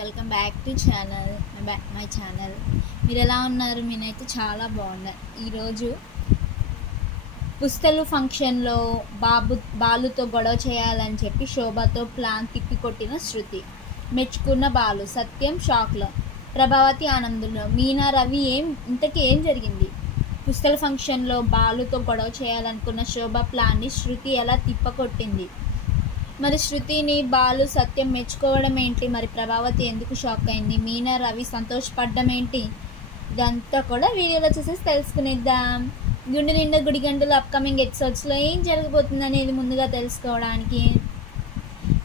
Welcome back to channel my channel మీరు ఎలా ఉన్నారు? నేనైతే చాలా బాగున్నా. ఈరోజు పుస్తలు ఫంక్షన్లో బాబు బాలుతో గొడవ చేయాలని చెప్పి శోభతో ప్లాన్ తిప్పికొట్టిన శృతి. మెచ్చుకున్న బాలు సత్యం షాక్లో ప్రభావతి ఆనందంలో. మీనా రవి ఏం ఇంతకీ ఏం జరిగింది? పుస్తల ఫంక్షన్లో బాలుతో గొడవ చేయాలనుకున్న శోభ ప్లాన్ని శృతి ఎలా తిప్పకొట్టింది? మరి శృతిని బాలు సత్యం మెచ్చుకోవడం ఏంటి? మరి ప్రభావతి ఎందుకు షాక్ అయింది? మీనా రవి సంతోషపడ్డం ఏంటి? ఇదంతా కూడా వీడియోలో చూసేసి తెలుసుకునేద్దాం. గుండె నిండా గుడి గంటలు అప్కమింగ్ ఎపిసోడ్స్లో ఏం జరగబోతుంది అనేది ముందుగా తెలుసుకోవడానికి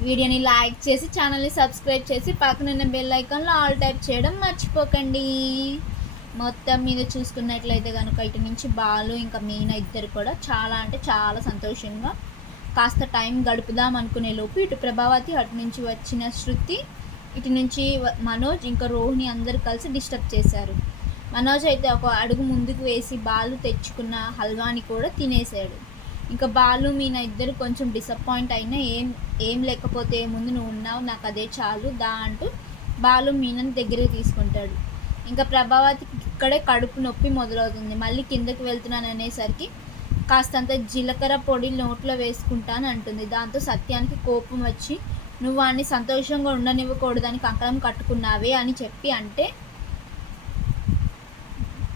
వీడియోని లైక్ చేసి ఛానల్ని సబ్స్క్రైబ్ చేసి పక్కనున్న బెల్ ఐకాన్లో ఆల్ టైప్ చేయడం మర్చిపోకండి. మొత్తం మీద చూసుకున్నట్లయితే కనుక ఇటు నుంచి బాలు ఇంకా మీనా ఇద్దరు కూడా చాలా అంటే చాలా సంతోషంగా కాస్త టైం గడుపుదాం అనుకునే లోపు ఇటు ప్రభావతి అటు నుంచి వచ్చిన శృతి ఇటు నుంచి మనోజ్ ఇంకా రోహిణి అందరు కలిసి డిస్టర్బ్ చేశారు. మనోజ్ అయితే ఒక అడుగు ముందుకు వేసి బాలు తెచ్చుకున్న హల్వాని కూడా తినేసాడు ఇంకా బాలు మీన ఇద్దరు కొంచెం డిసప్పాయింట్ అయినా ఏం ఏం లేకపోతే ముందు నువ్వు ఉన్నావు నాకు అదే చాలు దా అంటూ బాలు మీనని దగ్గరికి తీసుకుంటాడు. ఇంకా ప్రభావతికి ఇక్కడే కడుపు నొప్పి మొదలవుతుంది. మళ్ళీ కిందకి వెళ్తున్నాను అనేసరికి కాస్తంత జీలకర్ర పొడి నోట్లో వేసుకుంటాను అంటుంది. దాంతో సత్యానికి కోపం వచ్చి నువ్వు వాడిని సంతోషంగా ఉండనివ్వకూడదని కంకణం కట్టుకున్నావే అని చెప్పి అంటే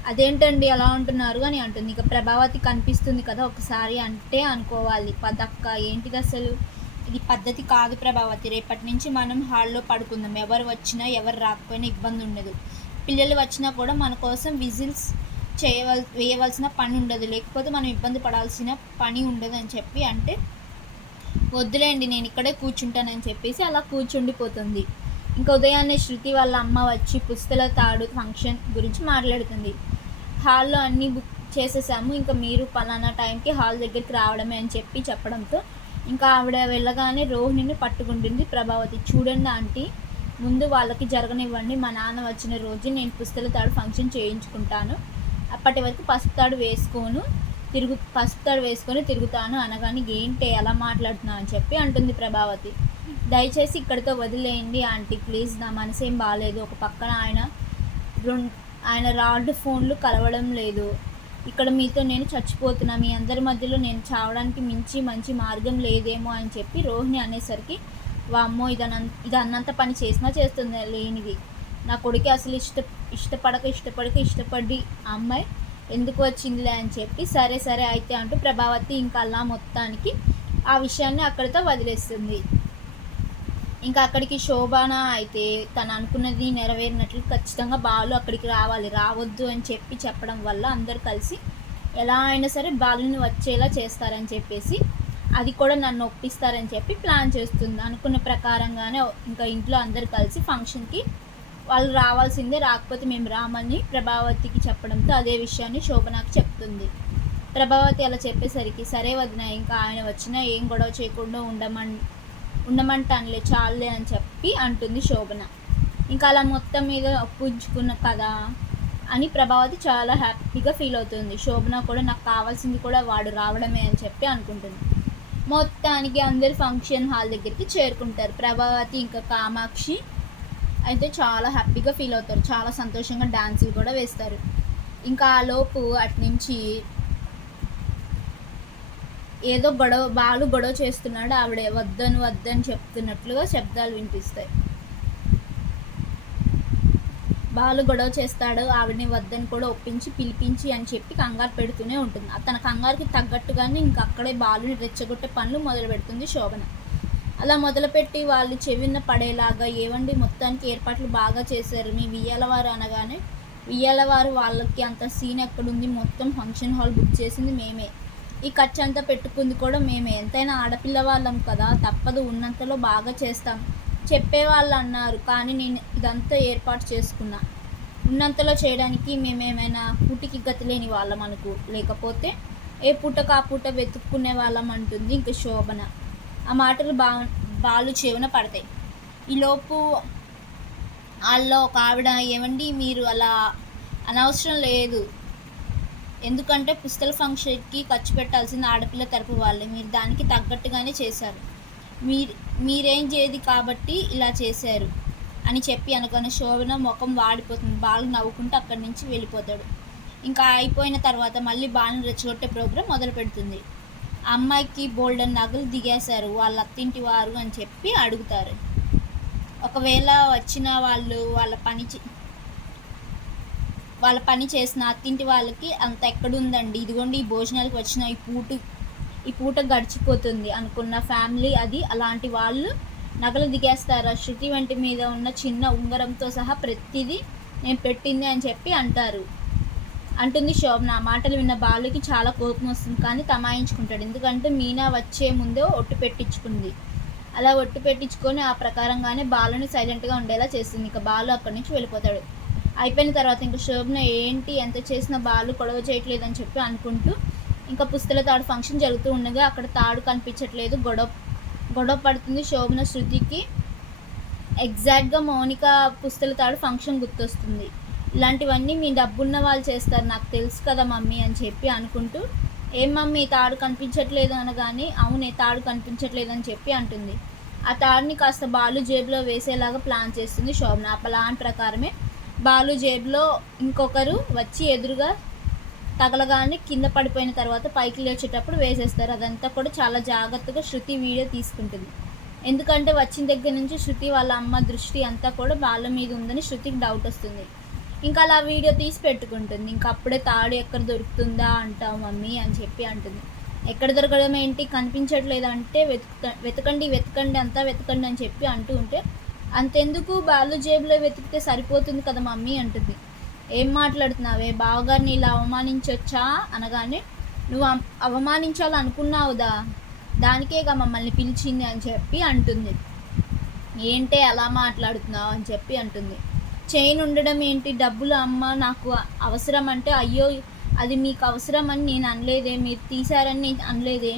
అదేంటండి ఎలా ఉంటున్నారు అని అంటుంది. ఇక ప్రభావతి కనిపిస్తుంది కదా ఒకసారి అంటే అనుకోవాలి. పదక్క ఏంటిది అసలు? ఇది పద్ధతి కాదు ప్రభావతి. రేపటి నుంచి మనం హాల్లో పడుకుందాం. ఎవరు వచ్చినా ఎవరు రాకపోయినా ఇబ్బంది ఉండదు. పిల్లలు వచ్చినా కూడా మన కోసం విజిల్స్ చేయవల్ వేయవలసిన పని ఉండదు. లేకపోతే మనం ఇబ్బంది పడాల్సిన పని ఉండదు అని చెప్పి అంటే వద్దులేండి నేను ఇక్కడే కూర్చుంటానని చెప్పేసి అలా కూర్చుండిపోతుంది. ఇంకా ఉదయాన్నే శృతి వాళ్ళ అమ్మ వచ్చి పుస్తల తాడు ఫంక్షన్ గురించి మాట్లాడుతుంది. హాల్లో అన్నీ బుక్ చేసేసాము. ఇంకా మీరు పలానా టైంకి హాల్ దగ్గరికి రావడమే అని చెప్పి చెప్పడంతో ఇంకా ఆవిడ వెళ్ళగానే రోహిణిని పట్టుకుంటుంది ప్రభావతి. చూడండి ఆంటీ ముందు వాళ్ళకి జరగనివ్వండి. మా నాన్న వచ్చిన రోజు నేను పుస్తల తాడు ఫంక్షన్ చేయించుకుంటాను. అప్పటి వరకు పసుపు తాడు వేసుకోను తిరుగు పసుపు తాడు వేసుకొని తిరుగుతాను అనగానే ఏంటి ఎలా మాట్లాడుతున్నావు అని చెప్పి అంటుంది ప్రభావతి. దయచేసి ఇక్కడితో వదిలేయండి ఆంటీ ప్లీజ్ నా మనసేం బాగాలేదు ఒక పక్కన ఆయన రెండు ఆయన రాడ్ ఫోన్లు కలవడం లేదు. ఇక్కడ మీతో నేను చచ్చిపోతున్నా మీ అందరి మధ్యలో నేను చావడానికి మించి మంచి మార్గం లేదేమో అని చెప్పి రోహిణి అనేసరికి వామ్మో ఇదన ఇది అన్నంత పని చేసినా చేస్తుంది లేనిది. నా కొడుకు అసలు ఇష్ట ఇష్టపడక ఇష్టపడక ఇష్టపడి ఆ అమ్మాయి ఎందుకు వచ్చిందిలే అని చెప్పి సరే సరే అయితే అంటూ ప్రభావతి ఇంకా అలా మొత్తానికి ఆ విషయాన్ని అక్కడితో వదిలేస్తుంది. ఇంకా అక్కడికి శోభాన అయితే తను అనుకున్నది నెరవేరినట్లు ఖచ్చితంగా బాలు అక్కడికి రావాలి. రావద్దు అని చెప్పి చెప్పడం వల్ల అందరు కలిసి ఎలా అయినా సరే బాలుని వచ్చేలా చేస్తారని చెప్పేసి అది కూడా నన్ను ఒప్పిస్తారని చెప్పి ప్లాన్ చేస్తుంది. అనుకున్న ప్రకారంగానే ఇంకా ఇంట్లో అందరు కలిసి ఫంక్షన్కి వాళ్ళు రావాల్సిందే రాకపోతే మేము రామని ప్రభావతికి చెప్పడంతో అదే విషయాన్ని శోభనకు చెప్తుంది. ప్రభావతి అలా చెప్పేసరికి సరే వదిన ఇంకా ఆయన వచ్చినా ఏం గొడవ చేయకుండా ఉండమన్ ఉండమంటానులే చాలులే అని చెప్పి అంటుంది శోభన. ఇంకా అలా మొత్తం మీద ఒప్పించుకున్న కదా అని ప్రభావతి చాలా హ్యాపీగా ఫీల్ అవుతుంది. శోభన కూడా నాకు కావాల్సింది కూడా వాడు రావడమే అని చెప్పి అనుకుంటుంది. మొత్తానికి అందరు ఫంక్షన్ హాల్ దగ్గరికి చేరుకుంటారు. ప్రభావతి ఇంకా కామాక్షి అయితే చాలా హ్యాపీగా ఫీల్ అవుతారు. చాలా సంతోషంగా డాన్సులు కూడా వేస్తారు. ఇంకా ఆ లోపు ఏదో గొడవ బాలు గొడవ చేస్తున్నాడు ఆవిడ వద్దని వద్దని చెప్తున్నట్లుగా శబ్దాలు వినిపిస్తాయి. బాలు గొడవ చేస్తాడు ఆవిడని వద్దని కూడా ఒప్పించి పిలిపించి అని చెప్పి కంగారు పెడుతూనే ఉంటుంది. తన కంగారుకి తగ్గట్టుగానే ఇంకా అక్కడే బాలుని రెచ్చగొట్టే పనులు మొదలు పెడుతుంది శోభన. అలా మొదలుపెట్టి వాళ్ళు చెవిన పడేలాగా ఏవండి మొత్తానికి ఏర్పాట్లు బాగా చేశారు. మీ వియ్యాలవారు అనగానే వియ్యాలవారు వాళ్ళకి అంత సీన్ ఎక్కడుంది? మొత్తం ఫంక్షన్ హాల్ బుక్ చేసింది మేమే. ఈ ఖర్చు అంతా పెట్టుకుంది కూడా మేమే. ఎంతైనా ఆడపిల్ల వాళ్ళం కదా తప్పదు ఉన్నంతలో బాగా చేస్తాం. చెప్పేవాళ్ళు అన్నారు కానీ నేను ఇదంతా ఏర్పాటు చేసుకున్నా. ఉన్నంతలో చేయడానికి మేమేమైనా పుట్టికి గతి లేని వాళ్ళం అనుకో లేకపోతే ఏ పూటకు ఆ పూట వెతుక్కునే వాళ్ళం అంటుంది ఇంక శోభన. ఆ మాటలు బా బాలు చెవున పడతాయి. ఈలోపు వాళ్ళలో ఒక ఆవిడ ఏమండి మీరు అలా అనవసరం లేదు. ఎందుకంటే పుస్తల ఫంక్షన్కి ఖర్చు పెట్టాల్సింది ఆడపిల్ల తరపు వాళ్ళే. మీరు దానికి తగ్గట్టుగానే చేశారు. మీరు మీరేం చేయదు కాబట్టి ఇలా చేశారు అని చెప్పి అనుకున్న శోభన ముఖం వాడిపోతుంది. బాలు నవ్వుకుంటూ అక్కడి నుంచి వెళ్ళిపోతాడు. ఇంకా అయిపోయిన తర్వాత మళ్ళీ బాలను రెచ్చగొట్టే ప్రోగ్రాం మొదలు పెడుతుంది అమ్మాయికి బోల్డెన్ నగలు దిగేశారు వాళ్ళ అత్తింటి వారు అని చెప్పి అడుగుతారు. ఒకవేళ వచ్చిన వాళ్ళు వాళ్ళ పని చే- వాళ్ళ పని చేసిన అత్తింటి వాళ్ళకి అంత ఎక్కడుందండి? ఇదిగోండి ఈ భోజనాలకు వచ్చిన ఈ పూట ఈ పూట గడిచిపోతుంది అనుకున్న ఫ్యామిలీ అది. అలాంటి వాళ్ళు నగలు దిగేస్తారు? ఆ శృతి వంటి మీద ఉన్న చిన్న ఉంగరంతో సహా ప్రతిదీ నేను పెట్టింది అని చెప్పి అంటారు. అంటుంది శోభన. మాటలు విన్న బాలుకి చాలా కోపం వస్తుంది కానీ తమాయించుకుంటాడు. ఎందుకంటే మీనా వచ్చే ముందే ఒట్టు పెట్టించుకుంది. అలా ఒట్టు పెట్టించుకొని ఆ ప్రకారంగానే బాలుని సైలెంట్గా ఉండేలా చేస్తుంది. ఇక బాలు అక్కడి నుంచి వెళ్ళిపోతాడు. అయిపోయిన తర్వాత ఇంకా శోభన ఏంటి ఎంత చేసినా బాలు గొడవ చేయట్లేదు అని చెప్పి అనుకుంటూ ఇంకా పుస్తల తాడు ఫంక్షన్ జరుగుతూ ఉండగా అక్కడ తాడు కనిపించట్లేదు. గొడవ గొడవ పడుతుంది శోభన శృతికి. ఎగ్జాక్ట్గా మౌనిక పుస్తల తాడు ఫంక్షన్ గుర్తొస్తుంది. ఇలాంటివన్నీ మీ డబ్బున్న వాళ్ళు చేస్తారు. నాకు తెలుసు కదా మమ్మీ అని చెప్పి అనుకుంటూ ఏం మమ్మీ తాడు కనిపించట్లేదు అనగానే అవునే తాడు కనిపించట్లేదు అని చెప్పి అంటుంది. ఆ తాడుని కాస్త బాలు జేబులో వేసేలాగా ప్లాన్ చేస్తుంది శోభన. ఆ ప్లాన్ ప్రకారమే బాలు జేబులో ఇంకొకరు వచ్చి ఎదురుగా తగలగానే కింద పడిపోయిన తర్వాత పైకి లేచేటప్పుడు వేసేస్తారు. అదంతా కూడా చాలా జాగ్రత్తగా శృతి వీడియో తీసుకుంటుంది. ఎందుకంటే వచ్చిన దగ్గర నుంచి శృతి వాళ్ళ అమ్మ దృష్టి అంతా కూడా బాల మీద ఉందని శృతికి డౌట్ వస్తుంది. ఇంకా అలా వీడియో తీసి పెట్టుకుంటుంది. ఇంకా అప్పుడే తాడు ఎక్కడ దొరుకుతుందా అంటావు మమ్మీ అని చెప్పి అంటుంది. ఎక్కడ దొరకడం ఏంటి? కనిపించట్లేదు అంటే వెతుక వెతకండి వెతకండి అంతా వెతకండి అని చెప్పి అంటూ ఉంటే అంతెందుకు? బాలు జేబులో వెతికితే సరిపోతుంది కదా మమ్మీ అంటుంది. ఏం మాట్లాడుతున్నావే? బావగారిని ఇలా అవమానించొచ్చా? అనగానే నువ్వు అవమానించాలనుకున్నావుదా? దానికేగా మమ్మల్ని పిలిచింది అని చెప్పి అంటుంది. ఏంటే అలా మాట్లాడుతున్నావు అని చెప్పి అంటుంది. చైన్ ఉండడం ఏంటి? డబ్బులు అమ్మ నాకు అవసరం అంటే అయ్యో అది మీకు అవసరం అని నేను అనలేదే మీరు తీశారని నేను అనలేదే.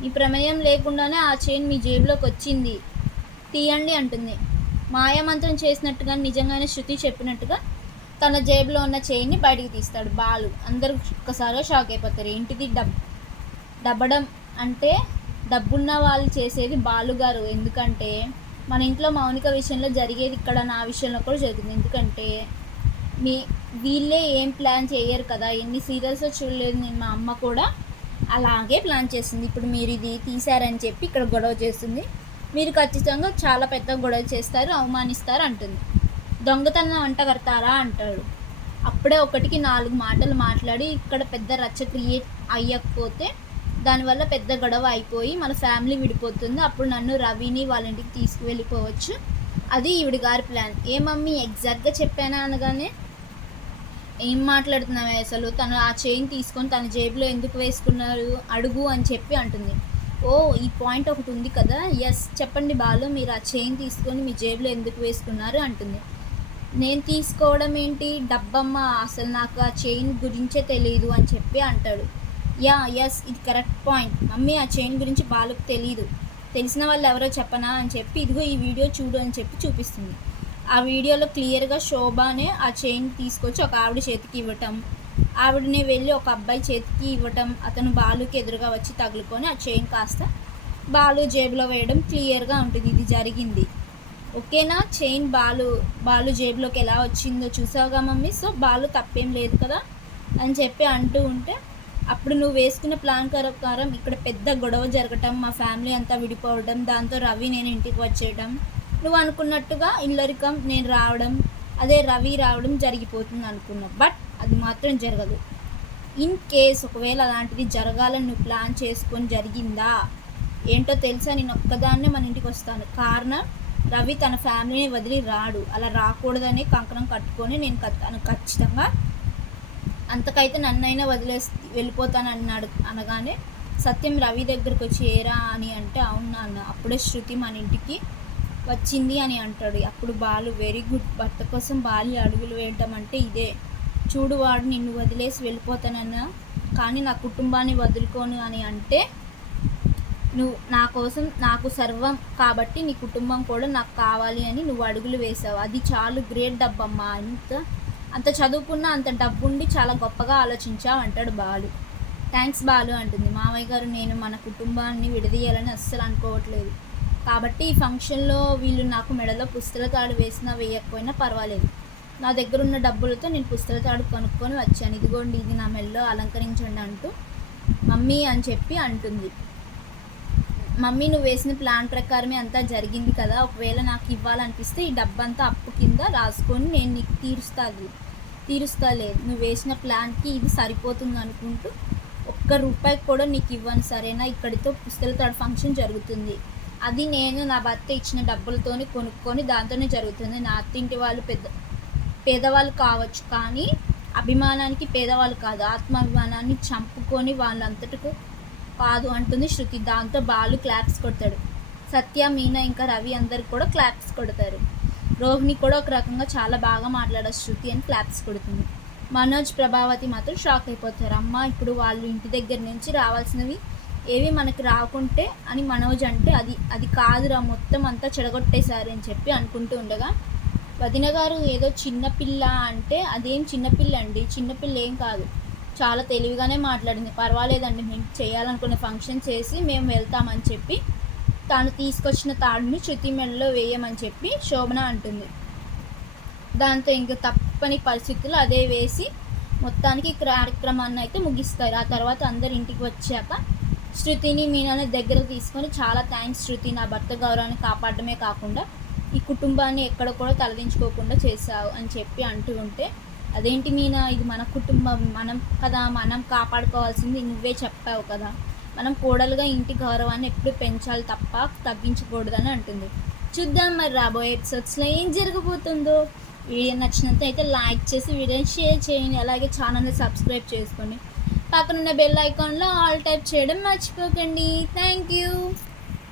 మీ ప్రమేయం లేకుండానే ఆ చైన్ మీ జేబులోకి వచ్చింది. తీయండి అంటుంది. మాయామంత్రం చేసినట్టుగా నిజంగానే శృతి చెప్పినట్టుగా తన జేబులో ఉన్న చైన్ని బయటికి తీస్తాడు. బాలు అందరూ ఒక్కసారిగా షాక్ అయిపోతారు. ఏంటిది డబ్? డబ్బడం అంటే డబ్బున్న వాళ్ళు చేసేది బాలుగారు. ఎందుకంటే మన ఇంట్లో మౌనిక విషయంలో జరిగేది ఇక్కడ నా విషయంలో కూడా జరుగుతుంది. ఎందుకంటే మీ వీళ్ళే ఏం ప్లాన్ చేయరు కదా. ఎన్ని సీరియల్స్ చూడలేదు నేను మా అమ్మ కూడా. అలాగే ప్లాన్ చేసింది ఇప్పుడు మీరు ఇది తీశారని చెప్పి ఇక్కడ గొడవ చేస్తుంది. మీరు ఖచ్చితంగా చాలా పెద్ద గొడవ చేస్తారు అవమానిస్తారు అంటుంది. దొంగతనం వంట కడతారా అంటాడు. అప్పుడే ఒకటికి నాలుగు మాటలు మాట్లాడి ఇక్కడ పెద్ద రచ్చ క్రియేట్ అయ్యకపోతే దానివల్ల పెద్ద గొడవ అయిపోయి మన ఫ్యామిలీ విడిపోతుంది. అప్పుడు నన్ను రవిని వాళ్ళ ఇంటికి తీసుకువెళ్ళిపోవచ్చు. అది ఈవిడ గారి ప్లాన్. ఏ మమ్మీ ఎగ్జాక్ట్గా చెప్పానా అనగానే ఏం మాట్లాడుతున్నావే అసలు? తను ఆ చైన్ తీసుకొని తన జేబులో ఎందుకు వేసుకున్నారు? అడుగు అని చెప్పి అంటుంది. ఓ ఈ పాయింట్ ఒకటి ఉంది కదా? ఎస్ చెప్పండి బాలు మీరు ఆ చైన్ తీసుకొని మీ జేబులో ఎందుకు వేసుకున్నారు? అంటుంది. నేను తీసుకోవడం ఏంటి? డబ్బమ్మ అసలు నాకు ఆ చైన్ గురించే తెలియదు అని చెప్పి అంటాడు. యా ఎస్ ఇది కరెక్ట్ పాయింట్ మమ్మీ ఆ చైన్ గురించి బాలుకు తెలియదు తెలిసిన వాళ్ళు ఎవరో చెప్పనా అని చెప్పి ఇదిగో ఈ వీడియో చూడు అని చెప్పి చూపిస్తుంది. ఆ వీడియోలో క్లియర్గా శోభానే ఆ చైన్ తీసుకొచ్చి ఒక ఆవిడ చేతికి ఇవ్వటం ఆవిడని వెళ్ళి ఒక అబ్బాయి చేతికి ఇవ్వటం అతను బాలుకి ఎదురుగా వచ్చి తగులుకొని ఆ చైన్ కాస్త బాలు జేబులో వేయడం క్లియర్గా ఉంటుంది. ఇది జరిగింది. ఓకేనా? చైన్ బాలు బాలు జేబులోకి ఎలా వచ్చిందో చూసావుగా మమ్మీ? సో బాలు తప్పేం లేదు కదా అని చెప్పి అంటూ ఉంటే అప్పుడు నువ్వు వేసుకున్న ప్లాన్ ప్రకారం ఇక్కడ పెద్ద గొడవ జరగటం మా ఫ్యామిలీ అంతా విడిపోవడం దాంతో రవి నేను ఇంటికి వచ్చేయడం నువ్వు అనుకున్నట్టుగా ఇల్లరికం నేను రావడం అదే రవి రావడం జరిగిపోతుంది అనుకున్నావు. బట్ అది మాత్రం జరగదు. ఇన్ కేస్ ఒకవేళ అలాంటిది జరగాలని నువ్వు ప్లాన్ చేసుకొని జరిగిందా? ఏంటో తెలుసా? నేను ఒక్కదాన్నే మన ఇంటికి వస్తాను. కారణం రవి తన ఫ్యామిలీని వదిలి రాడు. అలా రాకూడదనే కంకణం కట్టుకొని నేను తను ఖచ్చితంగా అంతకైతే నన్నైనా వదిలేసి వెళ్ళిపోతాను అన్నాడు. అనగానే సత్యం రవి దగ్గరికి వచ్చి ఏరా అని అంటే అవును నాన్న అప్పుడే శృతి మన ఇంటికి వచ్చింది అని అంటాడు. అప్పుడు బాలు వెరీ గుడ్ భర్త కోసం బాల్య అడుగులు వేయటం అంటే ఇదే. చూడు వాడు నిన్ను వదిలేసి వెళ్ళిపోతానన్నా కానీ నా కుటుంబాన్ని వదులుకోను అని అంటే నువ్వు నా కోసం నాకు సర్వం కాబట్టి నీ కుటుంబం కూడా నాకు కావాలి అని నువ్వు అడుగులు వేసావు. అది చాలు గ్రేట్ డబ్బమ్మా. అంత అంత చదువుకున్న అంత డబ్బుండి చాలా గొప్పగా ఆలోచించావు అంటాడు బాలు. థ్యాంక్స్ బాలు అంటుంది. మామయ్య గారు నేను మన కుటుంబాన్ని విడదీయాలని అస్సలు అనుకోవట్లేదు. కాబట్టి ఈ ఫంక్షన్లో వీళ్ళు నాకు మెడలో పుస్తల తాడు వేసినా వేయకపోయినా పర్వాలేదు. నా దగ్గర ఉన్న డబ్బులతో నేను పుస్తల తాడు కొనుక్కొని వచ్చాను. ఇదిగోండి ఇది నా మెడలో అలంకరించండి అంటూ మమ్మీ అని చెప్పి అంటుంది. మమ్మీ నువ్వు వేసిన ప్లాన్ ప్రకారమే అంతా జరిగింది కదా. ఒకవేళ నాకు ఇవ్వాలనిపిస్తే ఈ డబ్బంతా అప్పు కింద రాసుకొని నేను నీకు తీరుస్తాను. తీరుస్తలేదు. నువ్వు వేసిన ప్లాన్కి ఇది సరిపోతుంది అనుకుంటూ ఒక్క రూపాయికి కూడా నీకు ఇవ్వను సరేనా? ఇక్కడితో పుస్తలతాడు ఫంక్షన్ జరుగుతుంది. అది నేను నా భర్త ఇచ్చిన డబ్బులతోని కొనుక్కొని దాంతోనే జరుగుతుంది. నా అత్తింటి వాళ్ళు పెద్ద పేదవాళ్ళు కావచ్చు కానీ అభిమానానికి పేదవాళ్ళు కాదు. ఆత్మాభిమానాన్ని చంపుకొని వాళ్ళంతటకు కాదు అంటుంది శృతి. దాంతో బాలు క్లాప్స్ కొడతాడు. సత్య మీనా ఇంకా రవి అందరు కూడా క్లాప్స్ కొడతారు. రోహిణి కూడా ఒక రకంగా చాలా బాగా మాట్లాడారు శృతి అని క్లాప్స్ కొడుతుంది. మనోజ్ ప్రభావతి మాత్రం షాక్ అయిపోతారు. అమ్మ ఇప్పుడు వాళ్ళు ఇంటి దగ్గర నుంచి రావాల్సినవి ఏవి మనకు రాకుంటే అని మనోజ్ అంటే అది అది కాదురా మొత్తం అంతా చెడగొట్టేశారు అని చెప్పి అనుకుంటూ ఉండగా వదిన గారు ఏదో చిన్నపిల్ల అంటే అదేం చిన్నపిల్ల అండి? చిన్నపిల్ల ఏం కాదు. చాలా తెలివిగానే మాట్లాడింది. పర్వాలేదండి మేము చేయాలనుకునే ఫంక్షన్ చేసి మేము వెళ్తామని చెప్పి తాను తీసుకొచ్చిన తాడును శృతి మెడలో వేయమని చెప్పి శోభన అంటుంది. దాంతో ఇంక తప్పని పరిస్థితులు అదే వేసి మొత్తానికి కార్యక్రమాన్ని అయితే ముగిస్తారు. ఆ తర్వాత అందరు ఇంటికి వచ్చాక శృతిని మీనాని దగ్గర తీసుకొని చాలా థ్యాంక్స్ శృతి నా భర్త గౌరవాన్ని కాపాడమే కాకుండా ఈ కుటుంబాన్ని ఎక్కడ కూడా తలదించుకోకుండా చేశావు అని చెప్పి అంటూ ఉంటే అదేంటి మీనా ఇది మన కుటుంబం మనం కదా మనం కాపాడుకోవాల్సింది నువ్వే చెప్పావు కదా? మనం కోడలుగా ఇంటి గౌరవాన్ని ఎప్పుడు పెంచాలి తప్ప తగ్గించకూడదని అంటుంది. చూద్దాం మరి రాబోయే ఎపిసోడ్స్లో ఏం జరగబోతుందో. వీడియో నచ్చినంత అయితే లైక్ చేసి వీడియోని షేర్ చేయండి. అలాగే ఛానల్ని సబ్స్క్రైబ్ చేసుకోండి. పక్కనున్న బెల్ ఐకాన్లో ఆల్ టైప్ చేయడం మర్చిపోకండి. Thank you